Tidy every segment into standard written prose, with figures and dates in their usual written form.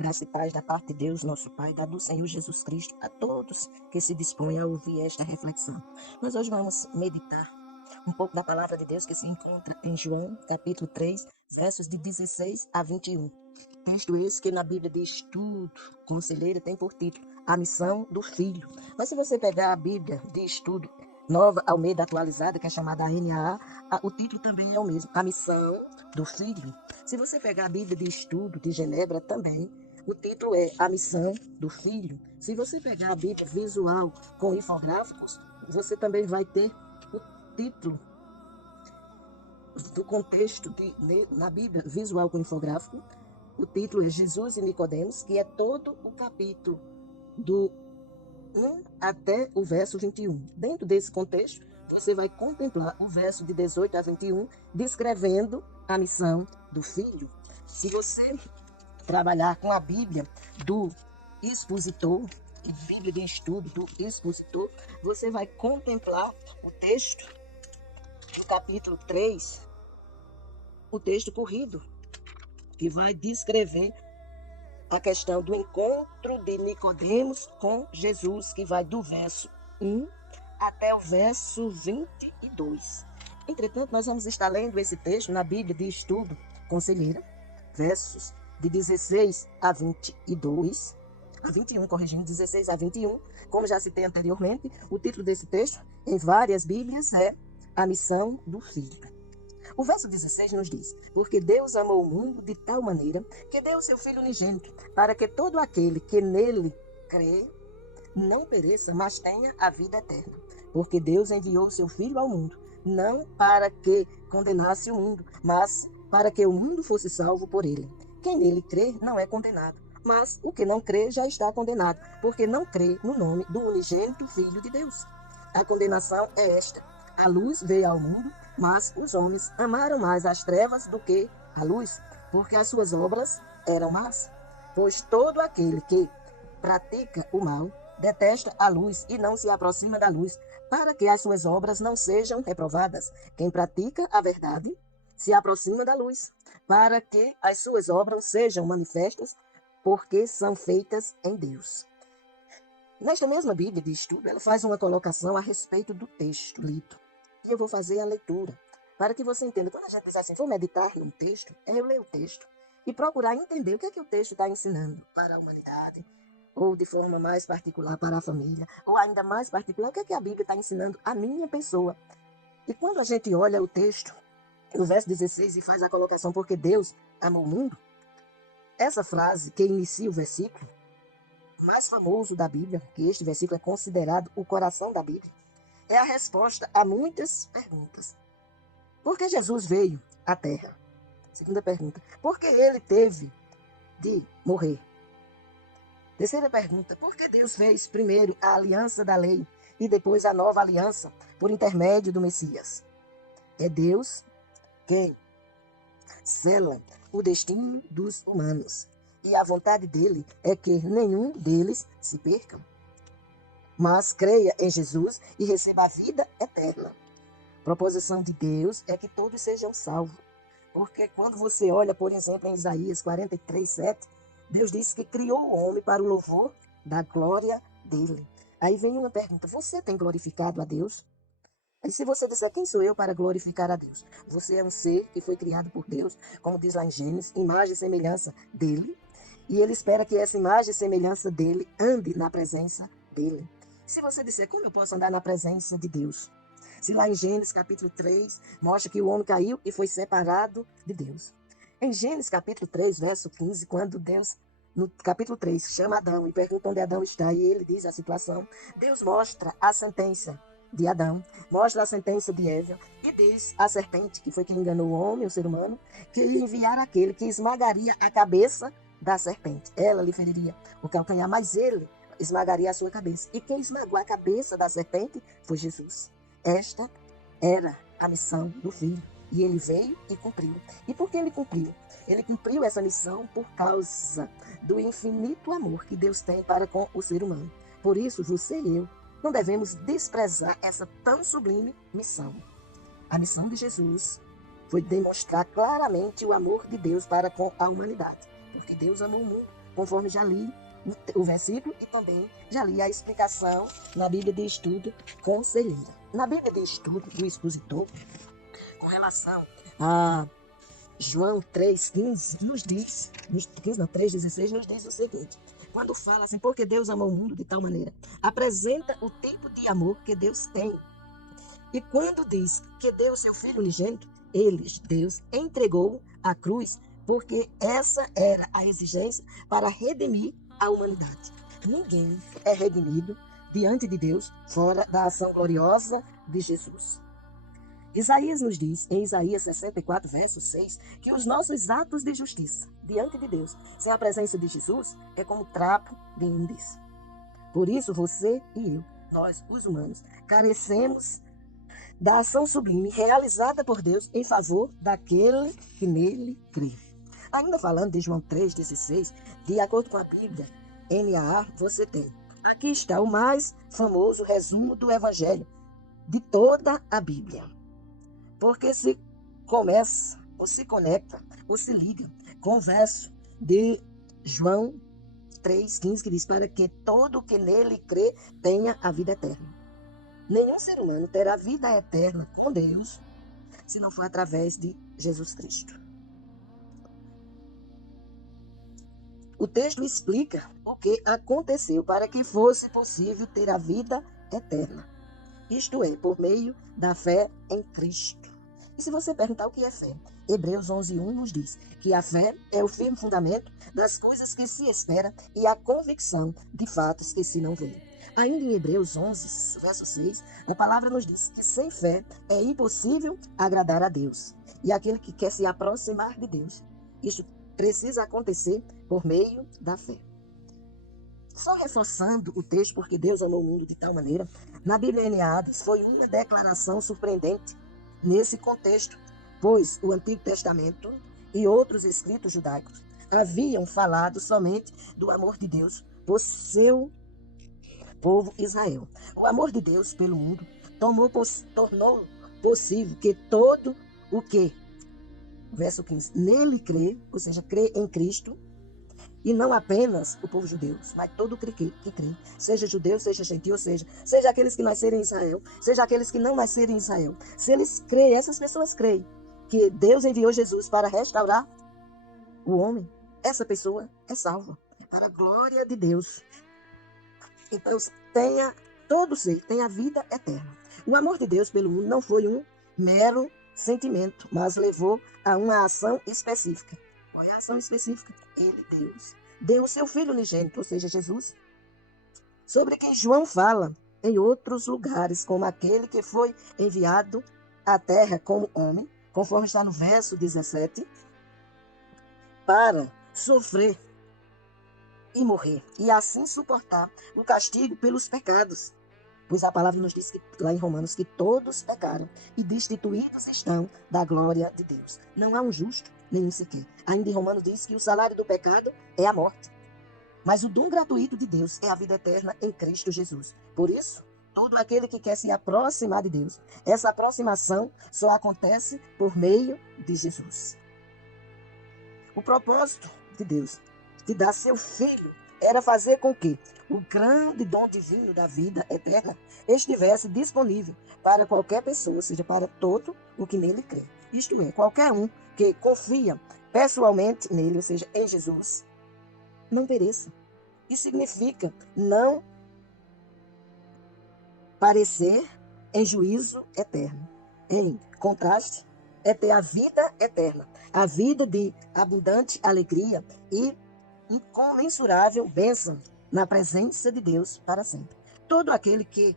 Graça e paz da parte de Deus, nosso Pai, da do Senhor Jesus Cristo, a todos que se dispõem a ouvir esta reflexão. Nós hoje vamos meditar um pouco da palavra de Deus que se encontra em João, capítulo 3, versos de 16 a 21. Texto esse que na Bíblia de Estudo Conselheira tem por título A Missão do Filho. Mas se você pegar a Bíblia de Estudo Nova Almeida Atualizada, que é chamada NAA, o título também é o mesmo, A Missão do Filho. Se você pegar a Bíblia de Estudo de Genebra também, o título é A Missão do Filho. Se você pegar a Bíblia visual com infográficos, você também vai ter o título do contexto na Bíblia visual com infográfico. O título é Jesus e Nicodemos, que é todo o capítulo do 1 até o verso 21. Dentro desse contexto, você vai contemplar o verso de 18 a 21, descrevendo a missão do filho. Se você trabalhar com a Bíblia do expositor, Bíblia de estudo do expositor, você vai contemplar o texto do capítulo 3, o texto corrido, que vai descrever a questão do encontro de Nicodemos com Jesus, que vai do verso 1 até o verso 22. Entretanto, nós vamos estar lendo esse texto na Bíblia de Estudo Conselheira, versos de 16 a 22, a 21, corrigindo, 16 a 21. Como já citei anteriormente, o título desse texto, em várias Bíblias, é A Missão do Filho. O verso 16 nos diz: porque Deus amou o mundo de tal maneira que deu o seu Filho unigênito, para que todo aquele que nele crê não pereça, mas tenha a vida eterna. Porque Deus enviou o seu Filho ao mundo, não para que condenasse o mundo, mas para que o mundo fosse salvo por ele. Quem nele crê não é condenado, mas o que não crê já está condenado, porque não crê no nome do unigênito Filho de Deus. A condenação é esta: a luz veio ao mundo, mas os homens amaram mais as trevas do que a luz, porque as suas obras eram más. Pois todo aquele que pratica o mal detesta a luz e não se aproxima da luz, para que as suas obras não sejam reprovadas. Quem pratica a verdade se aproxima da luz, para que as suas obras sejam manifestas, porque são feitas em Deus. Nesta mesma Bíblia de estudo, ela faz uma colocação a respeito do texto lido. E eu vou fazer a leitura, para que você entenda. Quando a gente diz assim, vou meditar num texto, é eu ler o texto e procurar entender o que é que o texto está ensinando para a humanidade, ou de forma mais particular para a família, ou ainda mais particular, o que é que a Bíblia está ensinando a minha pessoa. E quando a gente olha o texto, no verso 16, e faz a colocação, porque Deus amou o mundo, essa frase que inicia o versículo, mais famoso da Bíblia, que este versículo é considerado o coração da Bíblia, é a resposta a muitas perguntas. Por que Jesus veio à Terra? Segunda pergunta. Por que ele teve de morrer? Terceira pergunta. Por que Deus fez primeiro a aliança da lei e depois a nova aliança por intermédio do Messias? É Deus quem sela o destino dos humanos. E a vontade dele é que nenhum deles se percam, mas creia em Jesus e receba a vida eterna. A proposição de Deus é que todos sejam salvos. Porque quando você olha, por exemplo, em Isaías 43:7, Deus disse que criou o homem para o louvor da glória dele. Aí vem uma pergunta: você tem glorificado a Deus? E se você disser, quem sou eu para glorificar a Deus? Você é um ser que foi criado por Deus, como diz lá em Gênesis, imagem e semelhança dele. E ele espera que essa imagem e semelhança dele ande na presença dele. Se você disser, como eu posso andar na presença de Deus? Se lá em Gênesis capítulo 3, mostra que o homem caiu e foi separado de Deus. Em Gênesis capítulo 3, verso 15, quando Deus, no capítulo 3, chama Adão e pergunta onde Adão está, e ele diz a situação, Deus mostra a sentença de Adão, mostra a sentença de Eva, e diz à serpente, que foi quem enganou o homem, o ser humano, que ia enviar aquele que esmagaria a cabeça da serpente. Ela lhe feriria o calcanhar, mas ele esmagaria a sua cabeça. E quem esmagou a cabeça da serpente foi Jesus. Esta era a missão do Filho. E ele veio e cumpriu. E por que ele cumpriu? Ele cumpriu essa missão por causa do infinito amor que Deus tem para com o ser humano. Por isso, você e eu não devemos desprezar essa tão sublime missão. A missão de Jesus foi demonstrar claramente o amor de Deus para com a humanidade. Porque Deus amou o mundo, conforme já li o versículo e também já li a explicação na Bíblia de Estudo Conselheira. Na Bíblia de Estudo do Expositor, com relação a João 3,15, nos diz, 3,16, nos diz o seguinte: quando fala assim, porque Deus amou o mundo de tal maneira, apresenta o tipo de amor que Deus tem. E quando diz que deu seu Filho unigênito, Deus, entregou a cruz, porque essa era a exigência para redimir a humanidade. Ninguém é redimido diante de Deus fora da ação gloriosa de Jesus. Isaías nos diz, em Isaías 64, verso 6, que os nossos atos de justiça diante de Deus, sem a presença de Jesus, é como trapo de imundícia. Por isso, você e eu, nós, os humanos, carecemos da ação sublime realizada por Deus em favor daquele que nele crê. Ainda falando de João 3,16, de acordo com a Bíblia NAA, você tem: aqui está o mais famoso resumo do Evangelho de toda a Bíblia. Porque se começa, ou se conecta, ou se liga com o verso de João 3,15, que diz: para que todo o que nele crê tenha a vida eterna. Nenhum ser humano terá vida eterna com Deus se não for através de Jesus Cristo. O texto explica o que aconteceu para que fosse possível ter a vida eterna. Isto é, por meio da fé em Cristo. E se você perguntar o que é fé, Hebreus 11:1 nos diz que a fé é o firme fundamento das coisas que se espera e a convicção de fatos que se não veem. Ainda em Hebreus 11, verso 6, a palavra nos diz que sem fé é impossível agradar a Deus. E aquele que quer se aproximar de Deus, isso precisa acontecer por meio da fé. Só reforçando o texto, porque Deus amou o mundo de tal maneira, na Bíblia NAA foi uma declaração surpreendente nesse contexto, pois o Antigo Testamento e outros escritos judaicos haviam falado somente do amor de Deus por seu povo Israel. O amor de Deus pelo mundo tornou possível que todo o que, verso 15, nele crê, ou seja, crê em Cristo, e não apenas o povo judeu, mas todo que crê, seja judeu, seja gentil, seja aqueles que nascerem em Israel, seja aqueles que não nascerem em Israel. Se eles creem, essas pessoas creem que Deus enviou Jesus para restaurar o homem, essa pessoa é salva, para a glória de Deus. Então, todo ser tem a vida eterna. O amor de Deus pelo mundo não foi um mero sentimento, mas levou a uma ação específica. Qual é a ação específica? Ele, Deus, deu o seu Filho unigênito, ou seja, Jesus, sobre quem João fala em outros lugares, como aquele que foi enviado à terra como homem, conforme está no verso 17, para sofrer e morrer, e assim suportar o castigo pelos pecados. Pois a palavra nos diz, lá em Romanos, que todos pecaram e destituídos estão da glória de Deus. Não há um justo, nenhum sequer. Ainda em Romanos diz que o salário do pecado é a morte. Mas o dom gratuito de Deus é a vida eterna em Cristo Jesus. Por isso, todo aquele que quer se aproximar de Deus, essa aproximação só acontece por meio de Jesus. O propósito de Deus de dar seu Filho era fazer com que o grande dom divino da vida eterna estivesse disponível para qualquer pessoa, ou seja, para todo o que nele crê. Isto é, qualquer um que confia pessoalmente nele, ou seja, em Jesus, não pereça. Isso significa não parecer em juízo eterno. Em contraste, é ter a vida eterna, a vida de abundante alegria e incomensurável bênção na presença de Deus para sempre. Todo aquele que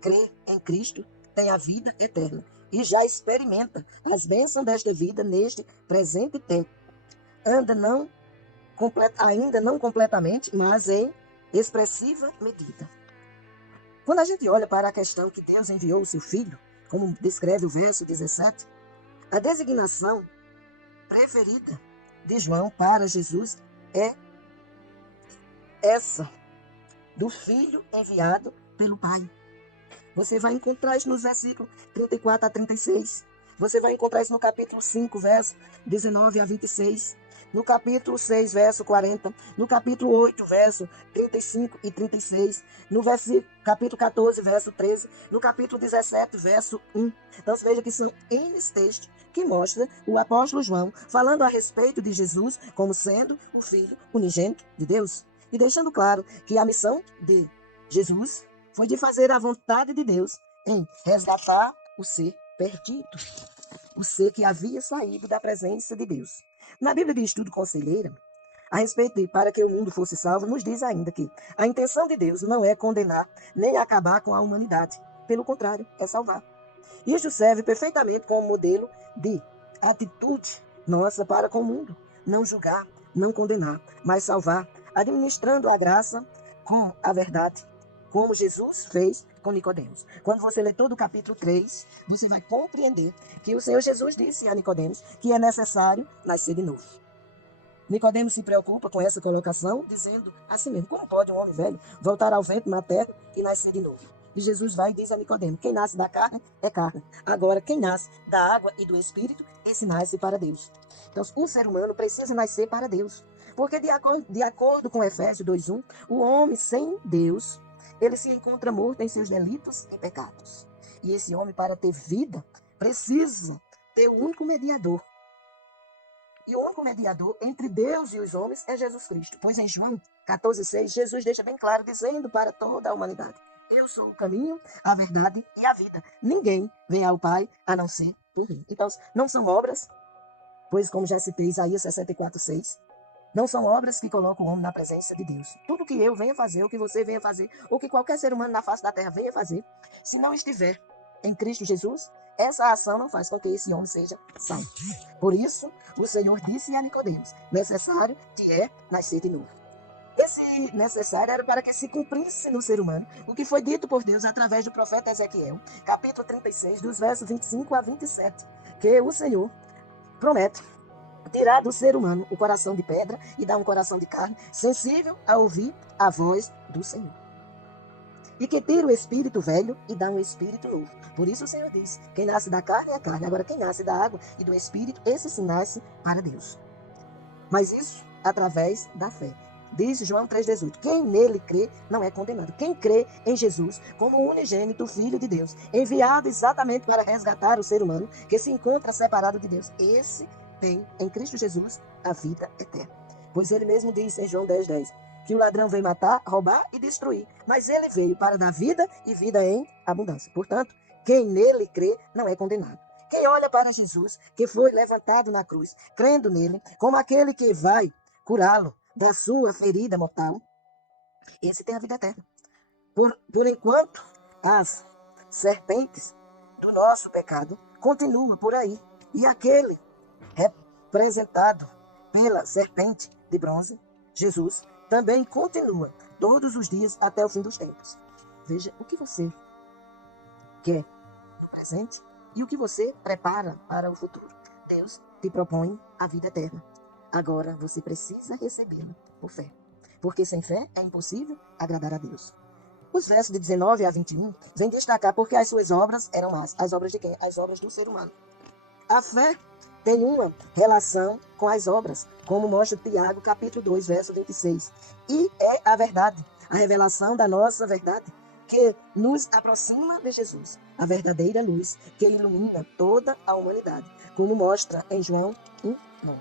crê em Cristo tem a vida eterna e já experimenta as bênçãos desta vida neste presente tempo. Ainda não completamente, mas em expressiva medida. Quando a gente olha para a questão que Deus enviou o seu Filho, como descreve o verso 17, a designação preferida de João para Jesus é essa, do Filho enviado pelo Pai. Você vai encontrar isso nos versículos 34 a 36. Você vai encontrar isso no capítulo 5, verso 19 a 26. no capítulo 6, verso 40, no capítulo 8, verso 35 e 36, no capítulo 14, verso 13, no capítulo 17, verso 1. Então, você veja que são N textos que mostram o apóstolo João falando a respeito de Jesus como sendo o Filho unigênito de Deus. E deixando claro que a missão de Jesus foi de fazer a vontade de Deus em resgatar o ser perdido, o ser que havia saído da presença de Deus. Na Bíblia de Estudo Conselheira, a respeito de para que o mundo fosse salvo, nos diz ainda que a intenção de Deus não é condenar nem acabar com a humanidade. Pelo contrário, é salvar. Isto serve perfeitamente como modelo de atitude nossa para com o mundo. Não julgar, não condenar, mas salvar, administrando a graça com a verdade, como Jesus fez com Nicodemos. Quando você lê todo o capítulo 3, você vai compreender que o Senhor Jesus disse a Nicodemos que é necessário nascer de novo. Nicodemos se preocupa com essa colocação, dizendo assim mesmo: como pode um homem velho voltar ao ventre materno e nascer de novo? E Jesus vai e diz a Nicodemos: quem nasce da carne é carne. Agora, quem nasce da água e do Espírito, esse nasce para Deus. Então, o ser humano precisa nascer para Deus. Porque de acordo com Efésios 2:1, o homem sem Deus, ele se encontra morto em seus delitos e pecados. E esse homem, para ter vida, precisa ter o único mediador. E o único mediador entre Deus e os homens é Jesus Cristo. Pois em João 14,6, Jesus deixa bem claro, dizendo para toda a humanidade: eu sou o caminho, a verdade e a vida. Ninguém vem ao Pai a não ser por mim. Então, não são obras, pois como já citei Isaías 64,6, não são obras que colocam o homem na presença de Deus. Tudo que eu venha fazer, o que você venha fazer, ou que qualquer ser humano na face da terra venha fazer, se não estiver em Cristo Jesus, essa ação não faz com que esse homem seja salvo. Por isso, o Senhor disse a Nicodemos: necessário te é nascer de novo. Esse necessário era para que se cumprisse no ser humano o que foi dito por Deus através do profeta Ezequiel, capítulo 36, dos versos 25 a 27, que o Senhor promete tirar do ser humano o coração de pedra e dar um coração de carne, sensível a ouvir a voz do Senhor. E que tira o espírito velho e dá um espírito novo. Por isso o Senhor diz: quem nasce da carne é carne. Agora, quem nasce da água e do espírito, esse sim nasce para Deus. Mas isso através da fé. Diz João 3,18: quem nele crê não é condenado. Quem crê em Jesus como o unigênito Filho de Deus, enviado exatamente para resgatar o ser humano que se encontra separado de Deus, esse tem em Cristo Jesus a vida eterna. Pois ele mesmo diz em João 10,10 que o ladrão veio matar, roubar e destruir, mas ele veio para dar vida e vida em abundância. Portanto, quem nele crê não é condenado. Quem olha para Jesus, que foi levantado na cruz, crendo nele, como aquele que vai curá-lo da sua ferida mortal, esse tem a vida eterna. Por enquanto, as serpentes do nosso pecado continuam por aí. E aquele representado pela serpente de bronze, Jesus, também continua todos os dias até o fim dos tempos. Veja o que você quer no presente e o que você prepara para o futuro. Deus te propõe a vida eterna. Agora você precisa recebê-la por fé. Porque sem fé é impossível agradar a Deus. Os versos de 19 a 21 vêm destacar porque as suas obras eram más. As obras de quem? As obras do ser humano. A fé tem uma relação com as obras, como mostra Tiago, capítulo 2, verso 26. E é a verdade, a revelação da nossa verdade, que nos aproxima de Jesus, a verdadeira luz que ilumina toda a humanidade, como mostra em João 1:9.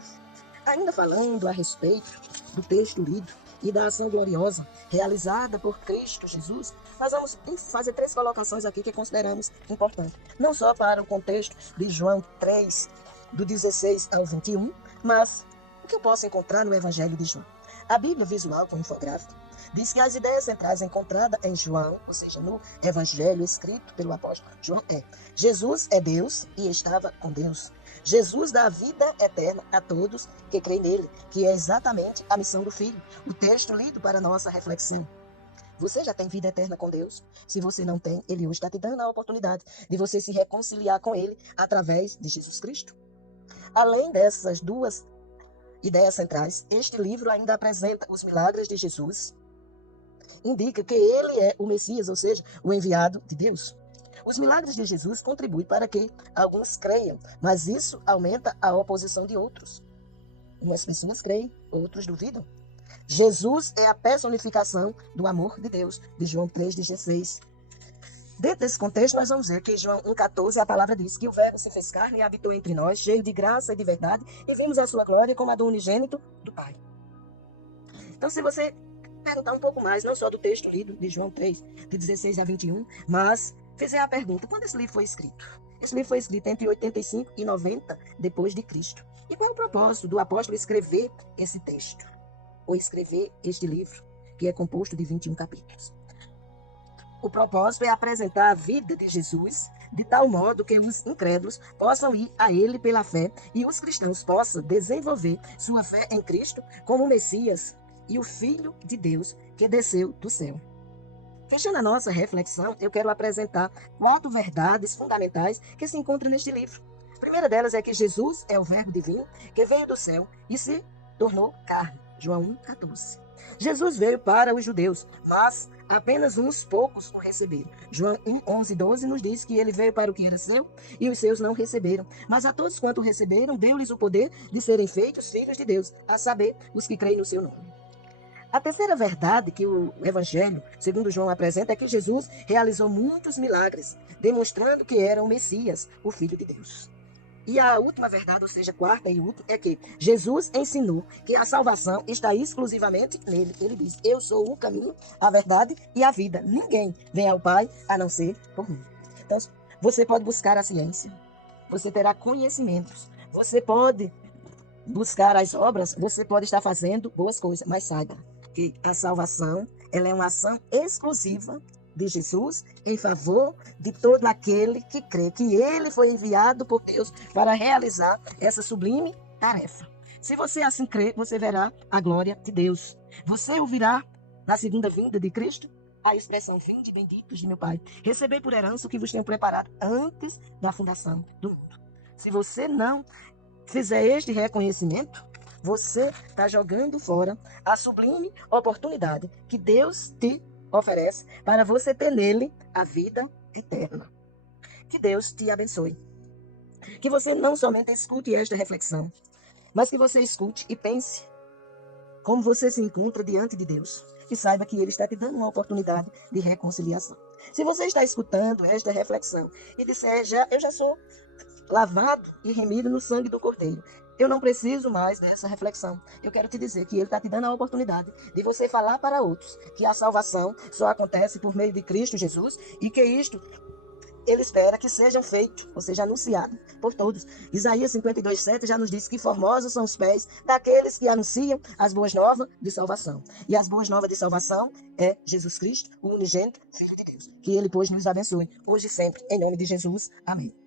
Ainda falando a respeito do texto lido e da ação gloriosa realizada por Cristo Jesus, nós vamos fazer 3 colocações aqui que consideramos importantes. Não só para o contexto de João 3, do 16 ao 21, mas o que eu posso encontrar no Evangelho de João? A Bíblia visual com infográfico diz que as ideias centrais encontradas em João, ou seja, no Evangelho escrito pelo apóstolo João, Jesus é Deus e estava com Deus. Jesus dá vida eterna a todos que creem nele, que é exatamente a missão do Filho. O texto lido para nossa reflexão. Você já tem vida eterna com Deus? Se você não tem, Ele hoje está te dando a oportunidade de você se reconciliar com Ele através de Jesus Cristo. Além dessas 2 ideias centrais, este livro ainda apresenta os milagres de Jesus. Indica que Ele é o Messias, ou seja, o enviado de Deus. Os milagres de Jesus contribuem para que alguns creiam, mas isso aumenta a oposição de outros. Umas pessoas creem, outros duvidam. Jesus é a personificação do amor de Deus, de João 3,16. Dentro desse contexto, nós vamos ver que João 1,14, a palavra diz que o Verbo se fez carne e habitou entre nós, cheio de graça e de verdade, e vimos a sua glória como a do unigênito do Pai. Então, se você perguntar um pouco mais, não só do texto lido de João 3, de 16 a 21, mas fizer a pergunta, quando esse livro foi escrito? Esse livro foi escrito entre 85 e 90 depois de Cristo. E qual é o propósito do apóstolo escrever esse texto? Ou escrever este livro, que é composto de 21 capítulos? O propósito é apresentar a vida de Jesus de tal modo que os incrédulos possam ir a ele pela fé e os cristãos possam desenvolver sua fé em Cristo como o Messias e o Filho de Deus que desceu do céu. Fechando a nossa reflexão, eu quero apresentar 4 verdades fundamentais que se encontram neste livro. A primeira delas é que Jesus é o Verbo divino que veio do céu e se tornou carne. João 1,14. Jesus veio para os judeus, mas apenas uns poucos o receberam. João 1,11-12 nos diz que ele veio para o que era seu e os seus não receberam. Mas a todos quanto receberam, deu-lhes o poder de serem feitos filhos de Deus, a saber, os que creem no seu nome. A terceira verdade que o Evangelho, segundo João, apresenta é que Jesus realizou muitos milagres, demonstrando que era o Messias, o Filho de Deus. E a última verdade, ou seja, quarta e última, é que Jesus ensinou que a salvação está exclusivamente nele. Ele diz, eu sou o caminho, a verdade e a vida. Ninguém vem ao Pai a não ser por mim. Então, você pode buscar a ciência, você terá conhecimentos, você pode buscar as obras, você pode estar fazendo boas coisas, mas saiba que a salvação ela é uma ação exclusiva de Jesus em favor de todo aquele que crê que ele foi enviado por Deus para realizar essa sublime tarefa. Se você assim crê, você verá a glória de Deus. Você ouvirá na segunda vinda de Cristo a expressão: vinde benditos de meu Pai, recebei por herança o que vos tenho preparado antes da fundação do mundo. Se você não fizer este reconhecimento, você está jogando fora a sublime oportunidade que Deus te oferece para você ter nele a vida eterna. Que Deus te abençoe. Que você não somente escute esta reflexão, mas que você escute e pense como você se encontra diante de Deus. E saiba que Ele está te dando uma oportunidade de reconciliação. Se você está escutando esta reflexão e disser, eu já sou lavado e remido no sangue do Cordeiro, eu não preciso mais dessa reflexão. Eu quero te dizer que Ele está te dando a oportunidade de você falar para outros que a salvação só acontece por meio de Cristo Jesus e que isto Ele espera que sejam feitos, ou seja, anunciado por todos. Isaías 52:7 já nos diz que formosos são os pés daqueles que anunciam as boas novas de salvação. E as boas novas de salvação é Jesus Cristo, o unigênito Filho de Deus. Que Ele, pois, nos abençoe, hoje e sempre, em nome de Jesus. Amém.